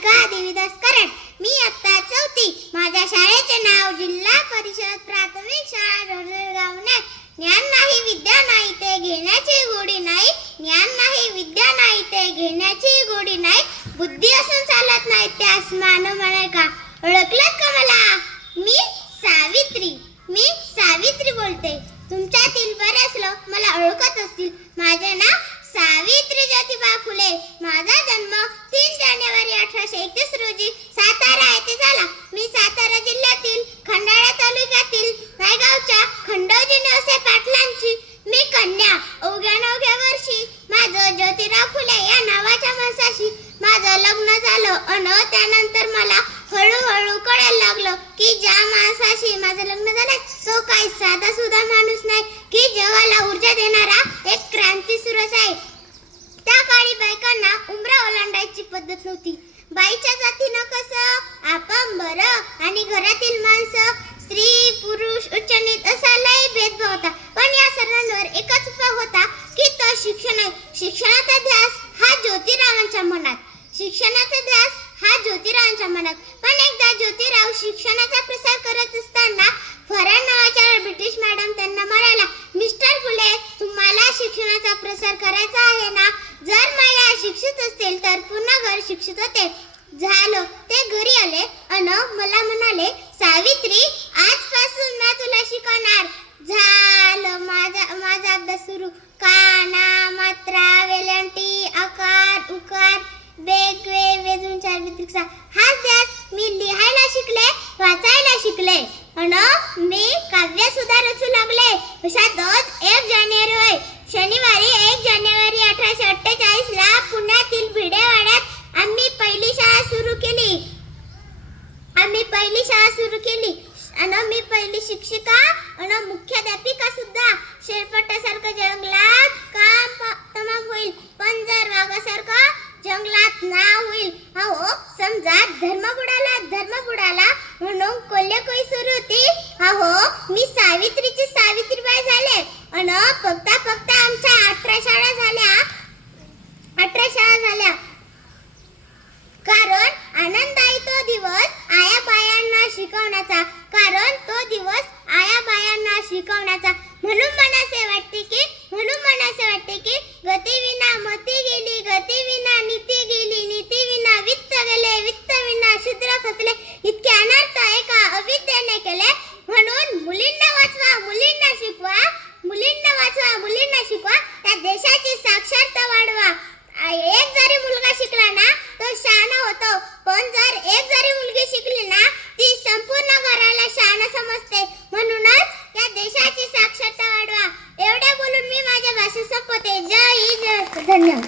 राधिका देवीदास करड. मी इयत्ता 4वी. माझ्या शाळेचे नाव जिल्हा परिषद प्राथमिक शाळा ढोरगाव. ज्ञान नाही विद्या नाही ते घेण्याची गोडी नाही. ज्ञान नाही विद्या नाही ते घेण्याची गोडी नाही. बुद्धी असून चालत नाही त्यास मानव म्हणे का. ओळखलं का मला? मी सावित्री बोलते. तुमच्यातील बरेच लोक मला ओळखत असतील. माझे नाव सावित्री ज्योतिबा फुले. माझा जन्म 3 जानेवारी 1831 रोजी सातारा येथे झाला. मी सातारा जिल्ह्यातील खंडाळा तालुक्यातील नायगावच्या खंडोजी नेवसे पाटलांची मी कन्या. अवघ्या वर्षी माझं ज्योतिराव फुले या नावाच्या माणसाशी माझं लग्न झालं. आणि त्यानंतर मला हळूहळू कळायला लागलं की ज्या माणसाशी माझं लग्न झालंय तो काही साधा सुद्धा माणूस नाही, की जगाला ऊर्जा देणारा एक क्रांती सुरस आहे. त्या काळी बायकांना उंबरा ओलांडायची पद्धत नव्हती. बाईच्या जातीनं कसं आपण बरं आणि घरातील माणसं स्त्री पुरुष उच्च नीच असा लय भेदभाव होता. पण या सर्वांवर एकच उपाय होता की तो शिक्षण आहे. शिक्षणाचा ध्यास हा ज्योतिरावांच्या मनात. पण एकदा ज्योतिराव शिक्षणाचा प्रसार करत असताना फरान नावाच्या ब्रिटिश मॅडम त्यांना म्हणाला, मिस्टर फुले, तुम्हाला शिक्षणाचा प्रसार करायचा आहे ना? जर महिला शिक्षित असतील तर पूर्ण घर शिक्षित होते. झालं. ते घरी आले आणि मला म्हणाले, सावित्री, आजपासून मी तुला शिकवणार. झालं. माझा अभ्यास सुरू. काना मात्रा वेलांटी आकार उकार वेग वेजून 4 व्यतिरिक्त हाच ध्यास मी लिहायला शिकले, वाचायला शिकले आणि मी काव्य सुद्धा रचू लागले. अशातच 1 जानेवारी होय. शनिवारी 1 जानेवारी 1848 ला पुण्यातील भिडेवाड्यात आम्ही पहिली शाळा सुरू केली आणि मी पहिली शिक्षिका आणि मुख्याध्यापिका सुद्धा. शेळपटासारखं जंगलात काम तमाम होईल, पण जर वाघासारखं जंगलात ना होईल. अहो, समजा धर्म बुडाला म्हणून कोल्हेकोई सुरू होती. अहो, मी सावित्रीची सावित्रीबाई झाले आणि फक्त आमच्या 18 शाळा झाल्या. कारण आनंदाई तो दिवस आया बायांना शिकवण्याचा. म्हणून मनासे वाटते की गतीविना मती गेली, गतीविना नीती गेली, नीतीविना वित्त गेले, वित्त विना शूद्र खचले. इतके अनर्थ एका अविद्येने केले. म्हणून मुलींना वाचवा, मुलींना शिकवा, त्या देशाची साक्षरता वाढवा. एक जरी मुलगा शिकला ना तो शहाणा होतो, पण जर एक जरी मुलगी शिकली ना ती संपूर्ण घराला शहाणा समजते. म्हणूनच या देशाची साक्षरता वाढवा. एवढे बोलून मी माझ्या भाषा संपवते. जय हिंद, धन्यवाद.